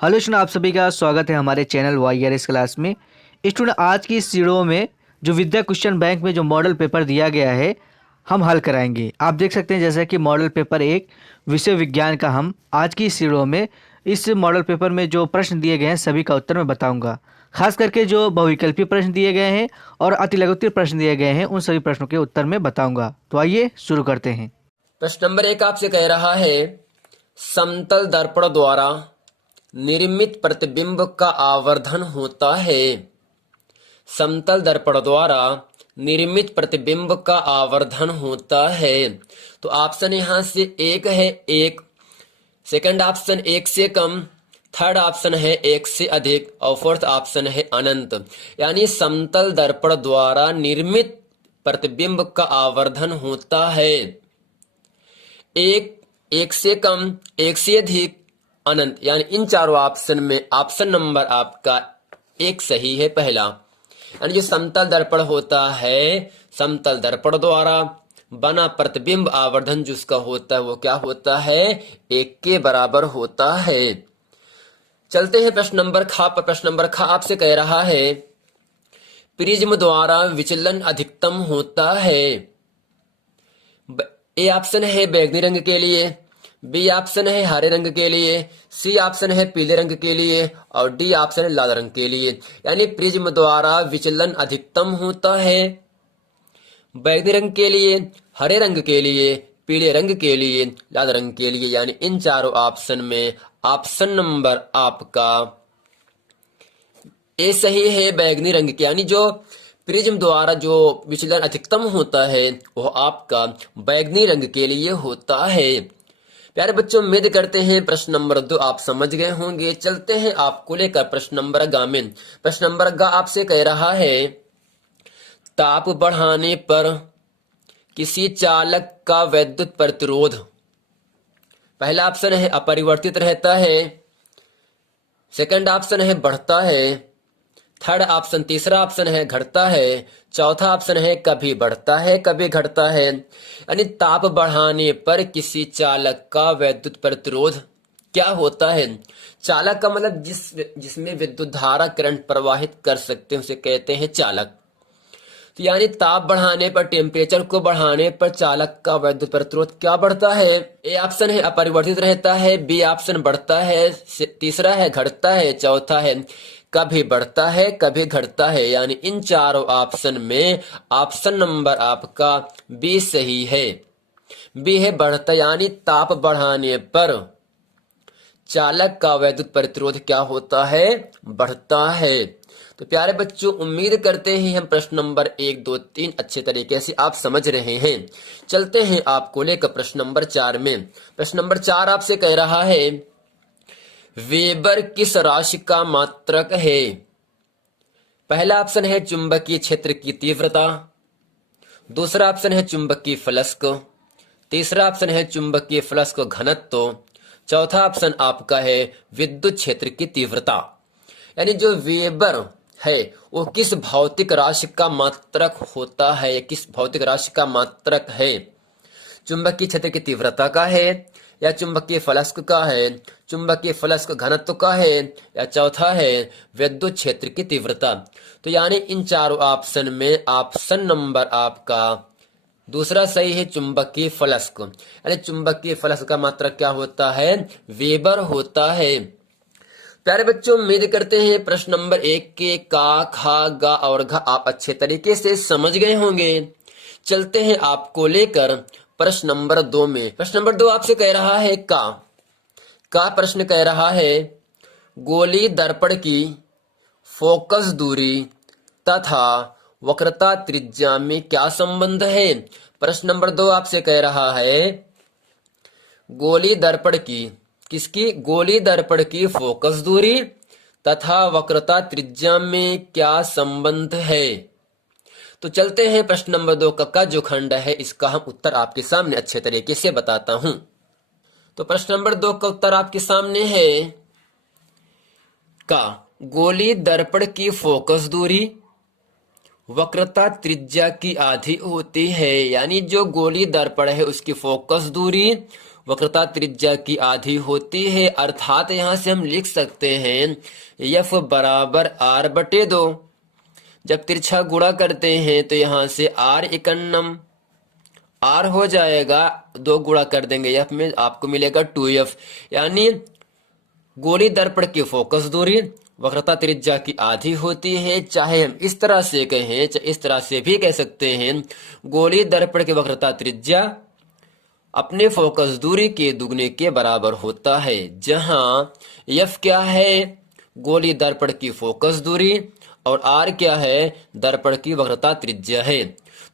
Hello student, आप सभी का स्वागत है हमारे चैनल वाईआरएस क्लास में। स्टूडेंट, आज की इस वीडियो में जो विद्या क्वेश्चन बैंक में जो मॉडल पेपर दिया गया है हम हल कराएंगे। आप देख सकते हैं जैसा कि मॉडल पेपर एक विषय विज्ञान का हम आज की इस वीडियो में इस मॉडल पेपर में जो प्रश्न दिए गए हैं सभी का उत्तर मैं बताऊंगा। खास करके जो बहुविकल्पीय प्रश्न दिए गए हैं और अतिलघुत्तरीय प्रश्न दिए गए हैं उन सभी प्रश्नों के उत्तर मैं बताऊंगा। तो आइए शुरू करते हैं। प्रश्न नंबर 1 आपसे कह रहा है, समतल दर्पण द्वारा निर्मित प्रतिबिंब का आवर्धन होता है। समतल दर्पण द्वारा निर्मित प्रतिबिंब का आवर्धन होता है। तो ऑप्शन यहां से एक है एक, सेकंड ऑप्शन एक से कम, थर्ड ऑप्शन है एक से अधिक और फोर्थ ऑप्शन है अनंत। यानी समतल दर्पण द्वारा निर्मित प्रतिबिंब का आवर्धन होता है एक, एक से कम, एक से अधिक, अनंत। यानी इन चारों ऑप्शन में ऑप्शन नंबर आपका एक सही है, पहला। यानी जो समतल दर्पण होता है, समतल दर्पण द्वारा बना प्रतिबिंब आवर्धन जिसका होता है वो क्या होता है, एक के बराबर होता है। चलते हैं प्रश्न नंबर खा पर। प्रश्न नंबर खा आपसे कह रहा है, प्रिज्म द्वारा विचलन अधिकतम होता है। ए ऑप्शन है बैंगनी रंग के लिए, बी ऑप्शन है हरे रंग के लिए, सी ऑप्शन है पीले रंग के लिए और डी ऑप्शन है लाल रंग के लिए। यानी प्रिज्म द्वारा विचलन अधिकतम होता है बैंगनी रंग के लिए, हरे रंग के लिए, पीले रंग के लिए, लाल रंग के लिए। यानी इन चारों ऑप्शन में ऑप्शन नंबर आपका ए सही है, बैंगनी रंग के। यानी जो प्रिज्म द्वारा जो विचलन अधिकतम होता है वह आपका बैंगनी रंग के लिए होता है। प्यारे बच्चों, उम्मीद करते हैं प्रश्न नंबर 2 आप समझ गए होंगे। चलते हैं आपको लेकर प्रश्न नंबर ग में। प्रश्न नंबर ग आपसे कह रहा है, ताप बढ़ाने पर किसी चालक का वैद्युत प्रतिरोध, पहला ऑप्शन है अपरिवर्तित रहता है, सेकंड ऑप्शन है बढ़ता है, थर्ड ऑप्शन तीसरा ऑप्शन है घटता है, चौथा ऑप्शन है कभी बढ़ता है कभी घटता है। यानी ताप बढ़ाने पर किसी चालक का वैद्युत प्रतिरोध क्या होता है। चालक का मतलब जिसमें विद्युत धारा करंट प्रवाहित कर सकते हैं उसे कहते हैं चालक। तो यानी ताप बढ़ाने पर, टेम्परेचर को बढ़ाने पर चालक का वैद्युत प्रतिरोध क्या बढ़ता है। ए ऑप्शन है अपरिवर्तित रहता है, बी ऑप्शन बढ़ता है, तीसरा है घटता है, चौथा है कभी बढ़ता है कभी घटता है। यानी इन चारों ऑप्शन में ऑप्शन नंबर आपका बी सही है। बी है बढ़ता, यानी ताप बढ़ाने पर चालक का वैद्युत प्रतिरोध क्या होता है, बढ़ता है। तो प्यारे बच्चों, उम्मीद करते हैं हम प्रश्न नंबर 1, 2, 3 अच्छे तरीके से आप समझ रहे हैं। चलते हैं आपको लेकर प्रश्न नंबर 4 में। प्रश्न नंबर 4 आपसे कह रहा है, वेबर किस राशि का मात्रक है। पहला ऑप्शन है चुंबकीय क्षेत्र की तीव्रता, दूसरा ऑप्शन है चुंबकीय फ्लक्स, तीसरा ऑप्शन है चुंबकीय फ्लक्स का घनत्व, चौथा ऑप्शन आपका है विद्युत क्षेत्र की तीव्रता। यानी जो वेबर है वो किस भौतिक राशि का मात्रक होता है, किस भौतिक राशि का मात्रक है। चुंबकीय क्षेत्र की तीव्रता का है, या चुंबकीय फ्लक्स का है, चुंबकीय फ्लक्स का घनत्व का है, या चौथा है विद्युत क्षेत्र की तीव्रता। तो यानी इन चारों ऑप्शन में ऑप्शन नंबर आपका दूसरा सही है, चुंबकीय फ्लक्स। यानी चुंबकीय फ्लक्स का मात्रक क्या होता है, वेबर होता है। प्यारे बच्चों, उम्मीद करते हैं प्रश्न नंबर 1 के का, खा, गा और घ आप अच्छे तरीके से समझ गए होंगे। चलते हैं आपको लेकर प्रश्न नंबर 2 में। प्रश्न नंबर 2 आपसे कह रहा है का प्रश्न कह रहा है, गोली दर्पण की फोकस दूरी तथा वक्रता त्रिज्या में क्या संबंध है। प्रश्न नंबर 2 आपसे कह रहा है, गोली दर्पण की, किसकी, गोली दर्पण की फोकस दूरी तथा वक्रता त्रिज्या में क्या संबंध है। तो चलते हैं प्रश्न नंबर 2 का जो खंड है इसका हम उत्तर आपके सामने अच्छे तरीके से बताता हूं। तो प्रश्न नंबर 2 का उत्तर आपके सामने है, का गोली दर्पण की फोकस दूरी वक्रता त्रिज्या की आधी होती है। यानी जो गोली दर्पण है उसकी फोकस दूरी वक्रता त्रिज्या की आधी होती है, अर्थात यहाँ से हम लिख सकते हैं F बराबर R/2। जब तिरछा गुणा करते हैं तो यहाँ से R इकन्नम R हो जाएगा, 2 गुणा कर देंगे F में, आपको मिलेगा 2F। यानी गोली दर्पण की फोकस दूरी वक्रता त्रिज्या की आधी होती है। चाहे हम इस तरह से कहें, चाहे इस तरह से भी कह सकते हैं, गोली दर्पण की वक्रता त्रिज्या अपने फोकस दूरी के दुगने के बराबर होता है, जहां F क्या है, गोली दर्पण की फोकस दूरी, और R क्या है, दर्पण की वक्रता त्रिज्या है।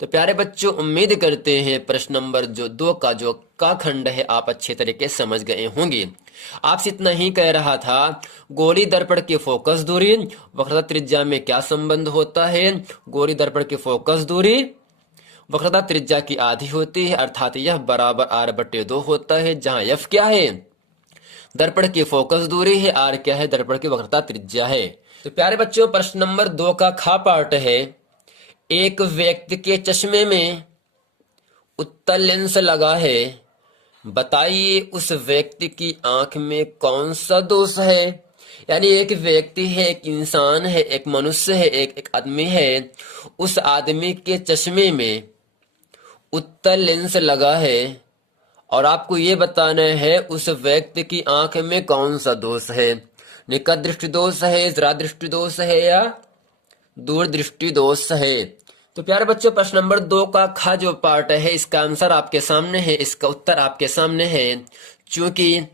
तो प्यारे बच्चों, उम्मीद करते हैं प्रश्न नंबर 2 का जो का खंड है आप अच्छे तरीके से समझ गए होंगे। आपसे इतना ही कह रहा था, गोली दर्पण की फोकस दूरी वक्रता त्रिज्या में क्या संबंध होता है। गोली दर्पण की फोकस दूरी वक्रता त्रिज्या की आधी होती है, अर्थात यह बराबर R/2 होता है, जहां F क्या है, दर्पण की फोकस दूरी है, R क्या है, दर्पण की वक्रता त्रिज्या है। तो प्यारे बच्चों, प्रश्न नंबर 2 का खा पार्ट है, एक व्यक्ति के चश्मे में उत्तल लेंस लगा है, बताइए उस व्यक्ति की आंख में कौन सा दोष है। यानी एक व्यक्ति है, एक इंसान है, एक मनुष्य है, एक आदमी है, उस आदमी के चश्मे में उत्तल लेंस लगा है और आपको ये बताना है उस व्यक्ति की आंख में कौन सा दोष है। निकट दृष्टि दोष है, जरा दृष्टि दोष है, या दूर दृष्टि दोष है। तो प्यारे बच्चों, प्रश्न नंबर 2 का खा जो पार्ट है, इसका आंसर आपके सामने है, इसका उत्तर आपके सामने है। चूंकि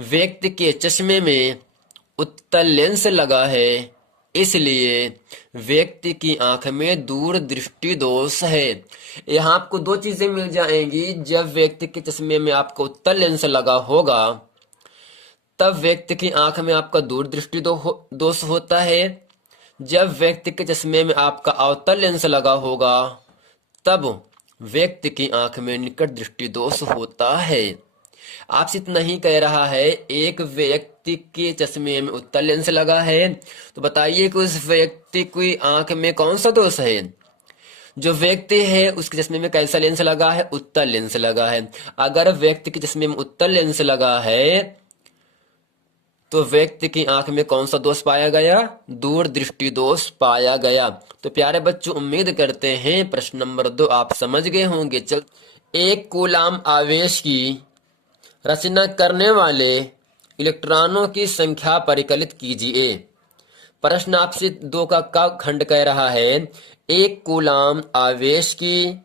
व्यक्ति के चश्मे में उत्तल लेंस लगा है, इसलिए व्यक्ति की आंख में दूर दृष्टि दोष है। यहाँ आपको 2 चीजें मिल जाएंगी। जब व्यक्ति के चश्मे में आपको उत्तल लेंस लगा होगा, तब व्यक्ति की आंख में आपका दूर दृष्टि दोष होता है। जब व्यक्ति के चश्मे में आपका अवतल लेंस लगा होगा, तब व्यक्ति की आंख में निकट दृष्टि दोष होता है। आपसे इतना ही कह रहा है, एक व्यक्ति के चश्मे में उत्तल लेंस लगा है, तो बताइए कि उस व्यक्ति की आंख में कौन सा दोष है। जो व्यक्ति है उसके चश्मे में कैसा लेंस लगा है, उत्तल लेंस लगा है। अगर व्यक्ति के चश्मे में उत्तल लेंस लगा है तो व्यक्ति की आंख में कौन सा दोष पाया गया, दूर दृष्टि दोष पाया गया। तो प्यारे बच्चों, उम्मीद करते हैं प्रश्न नंबर 2 आप समझ गए होंगे। चल, एक कूलाम आवेश की रचना करने वाले इलेक्ट्रॉनों की संख्या परिकलित कीजिए। प्रश्न आपसे 2 का खंड कह रहा है, एक कूलाम आवेश की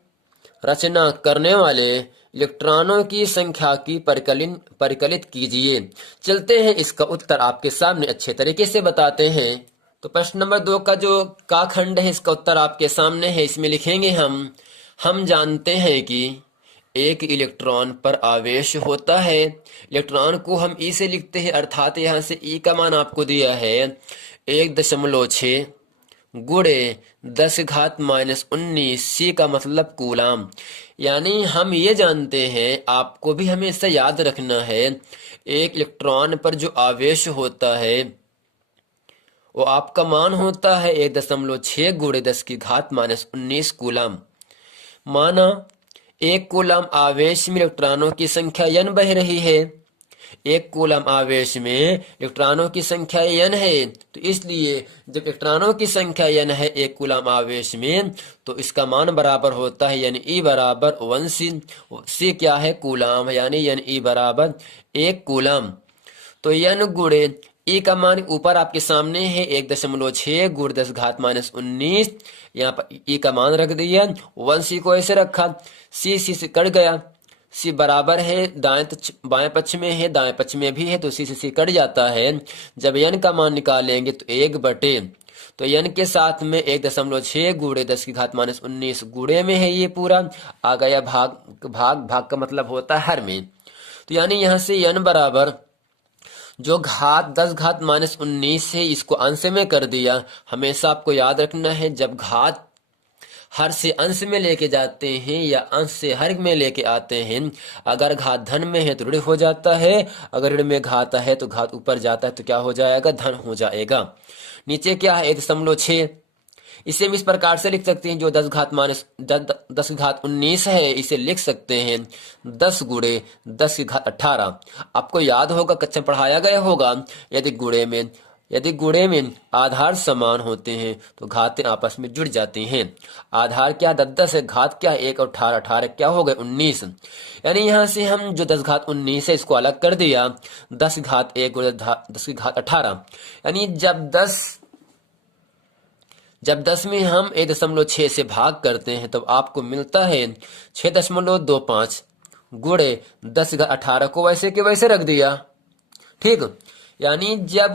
रचना करने वाले इलेक्ट्रॉनों की संख्या की परिकलित कीजिए। चलते हैं, इसका उत्तर आपके सामने अच्छे तरीके से बताते हैं। तो प्रश्न नंबर 2 का जो का खंड है, इसका उत्तर आपके सामने है। इसमें लिखेंगे हम जानते हैं कि एक इलेक्ट्रॉन पर आवेश होता है। इलेक्ट्रॉन को हम ई से लिखते हैं, अर्थात यहाँ से ई का मान आपको दिया है 1.6 गुणे 10⁻⁻19। सी का मतलब कूलाम। यानी हम ये जानते हैं, आपको भी हमेशा याद रखना है, एक इलेक्ट्रॉन पर जो आवेश होता है वो आपका मान होता है 1.6 गुणे 10⁻⁻19 कूलाम। माना एक कूलाम आवेश में इलेक्ट्रॉनों की संख्या n बह रही है। एक कूलाम आवेश में इलेक्ट्रॉनों की संख्या n है, तो इसलिए जब इलेक्ट्रॉनों की संख्या n है एक कूलाम आवेश में, तो इसका मान बराबर होता है यानी E बराबर 1c। c क्या है, कूलाम, यानी यानी E बराबर 1 कूलाम। तो n गुणे E का मान ऊपर आपके सामने है 1.6 गुणे 10⁻⁻19। यहाँ पर E का मान रख दिया, 1c को ऐसे रखा, c से कट गया। c बराबर है बाएं पक्ष में है, दाएं पक्ष में भी है, तो c से c कट जाता है। जब n का मान निकालेंगे तो 1/, तो n के साथ में 1.6 गुणे 10⁻⁻19 गुणे में है, ये पूरा आ गया भाग का मतलब होता है हर में। तो यानी यहाँ से n बराबर जो घात 10⁻⁻19 है, इसको अंश में कर दिया। हमेशा आपको याद रखना है, जब घात हर से अंश में लेके जाते हैं या अंश से हर में लेके आते हैं, अगर घात धन में है तो ऋण हो जाता है, अगर ऋण में घात है तो घात ऊपर जाता है, तो क्या हो जाएगा, धन हो जाएगा। नीचे क्या है 1.6, इसे हम इस प्रकार से लिख सकते हैं, जो 10 है इसे लिख सकते हैं 10 गुणे 10⁻18। आपको याद होगा, कक्षा पढ़ाया गया होगा, यदि गुणे में आधार समान होते हैं तो घातें आपस में जुड़ जाती हैं। आधार क्या 10 है, घात क्या 1 और 18 क्या हो गए 19। यानी यहां से हम जो 10⁻19 है इसको अलग कर दिया, 10⁻1 गुणे 10⁻18। यानी जब 10 में हम 1.6 से भाग करते हैं तब आपको मिलता है 6.25 गुणे 10⁻18 को वैसे के वैसे रख दिया। ठीक, यानी जब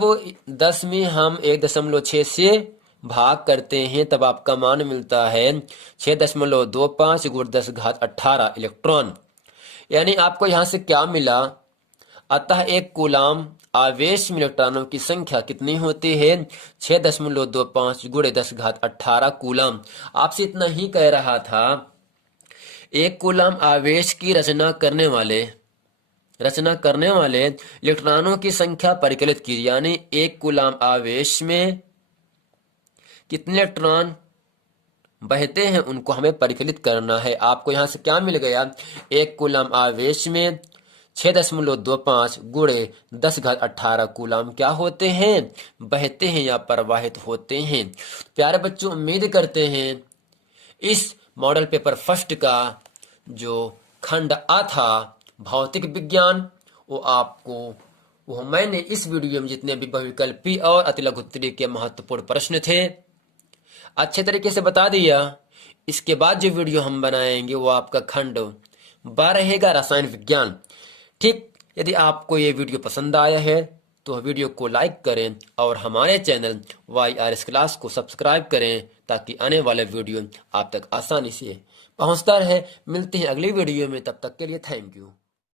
10 में हम 1.6 से भाग करते हैं तब आपका मान मिलता है 6.25 गुणे 10⁻18 इलेक्ट्रॉन। यानी आपको यहां से क्या मिला, अतः एक कूलाम आवेश में इलेक्ट्रॉनों की संख्या कितनी होती है, 6.25 गुणे 10⁻18 कूलाम। आपसे इतना ही कह रहा था, एक कूलाम आवेश की रचना करने वाले इलेक्ट्रॉनों की संख्या परिकलित की, यानी एक कूलाम आवेश में कितने इलेक्ट्रॉन बहते हैं उनको हमें परिकलित करना है। आपको यहां से क्या मिल गया, एक कूलाम आवेश में 6.25 गुणे 10⁻18 कूलाम क्या होते हैं, बहते हैं या प्रवाहित होते हैं। प्यारे बच्चों, उम्मीद करते हैं इस मॉडल पेपर फर्स्ट का जो खंड आ था भौतिक विज्ञान, वो मैंने इस वीडियो में जितने भी बहुविकल्पी और अतिलघुत्तरीय के महत्वपूर्ण प्रश्न थे अच्छे तरीके से बता दिया। इसके बाद जो वीडियो हम बनाएंगे वो आपका खंड 12 रहेगा, रसायन विज्ञान। ठीक, यदि आपको ये वीडियो पसंद आया है तो वीडियो को लाइक करें और हमारे चैनल YRS क्लास को सब्सक्राइब करें ताकि आने वाला वीडियो आप तक आसानी से पहुंचता रहे। मिलते हैं अगली वीडियो में, तब तक के लिए थैंक यू।